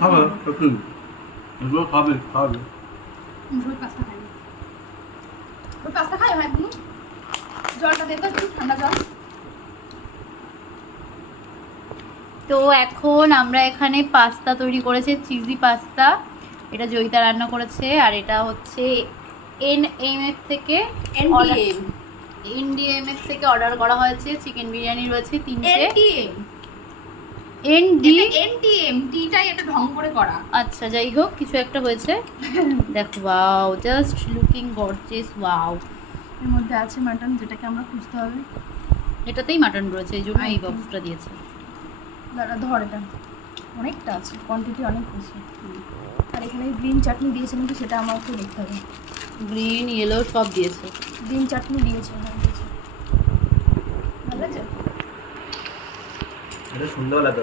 খাবে একটু এগুলো খাবে খাবে ওই পাস্তা খাই ওই পাস্তা খাই ভাই বুনু জলটা দেখো একটু ঠান্ডা জল। তো এখন আমরা এখানে পাস্তা তৈরি করেছে, চিজি পাস্তা। এটা জয়িতা রান্না করেছে। আর এটা হচ্ছে NMF থেকে NDMF থেকে অর্ডার করা হয়েছে। চিকেন বিরিয়ানি রয়েছে 3টে। NTM টিটাই এটা ঢং করে করা। আচ্ছা যাই হোক কিছু একটা হয়েছে। দেখো wow, just looking gorgeous. Wow, এর মধ্যে আছে মাটন, যেটাকে আমরা খুঁজতে হবে। এটাতেই মাটন রয়েছে, এই জন্য এই বক্সটা দিয়েছে। দাঁড়া ধর, এটা অনেকটা আছে, কোয়ান্টিটি অনেক বেশি। আর এখানে গ্রিন চাটনি দিয়েছে নাকি সেটা আমাকে দেখতে হবে। গ্রিন ইয়েলো সব দিয়েছে। গ্রিন চাটনি দিয়েছে, হ্যাঁ দিয়েছে। ভালো আছে, এটা সুন্দর লাগে।